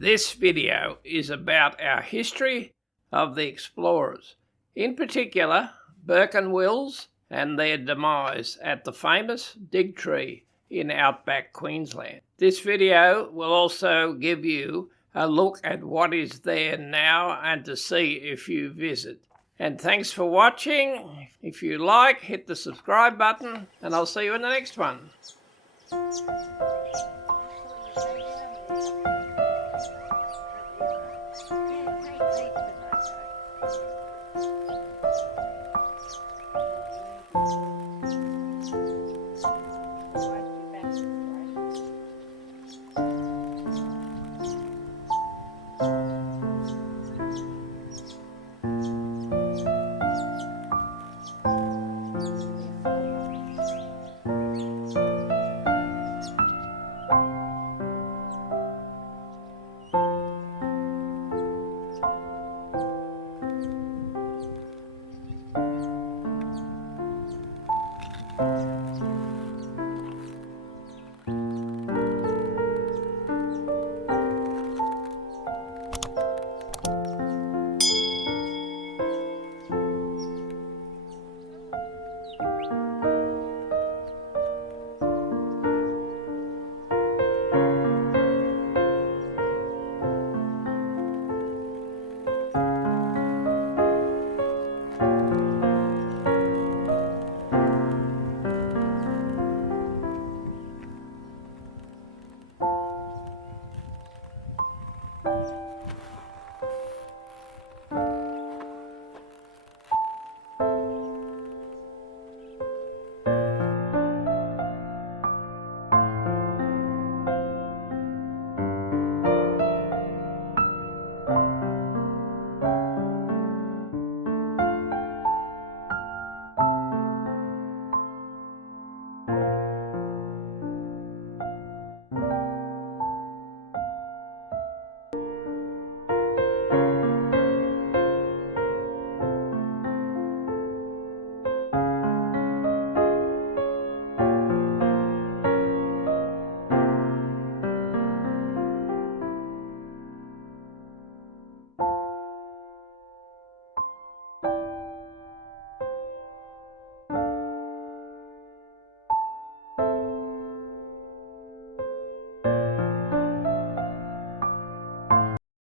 This video is about our history of the explorers, in particular BURKE WILLS and their demise at the famous Dig Tree in outback Queensland. This video will also give you a look at what is there now and to see if you visit. And thanks for watching. If you like, hit the subscribe button and I'll see you in the next one.